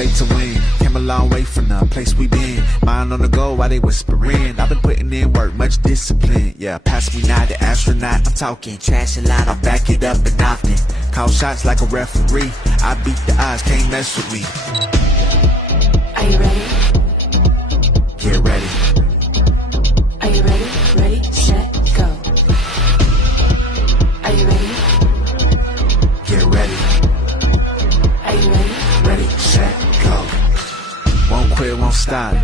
play to win. Came a long way from the place we been. Mind on the go while they whispering. I've been putting in work, much discipline. Yeah, pass me not the astronaut. I'm talking trash a lot, I'll back it up and often. Call shots like a referee. I beat the odds, can't mess with me. Are you ready? Get ready. Are you ready? Ready, set, go. Are you ready? Get ready. Are you ready? Ready, set, go. Won't quit, won't stop.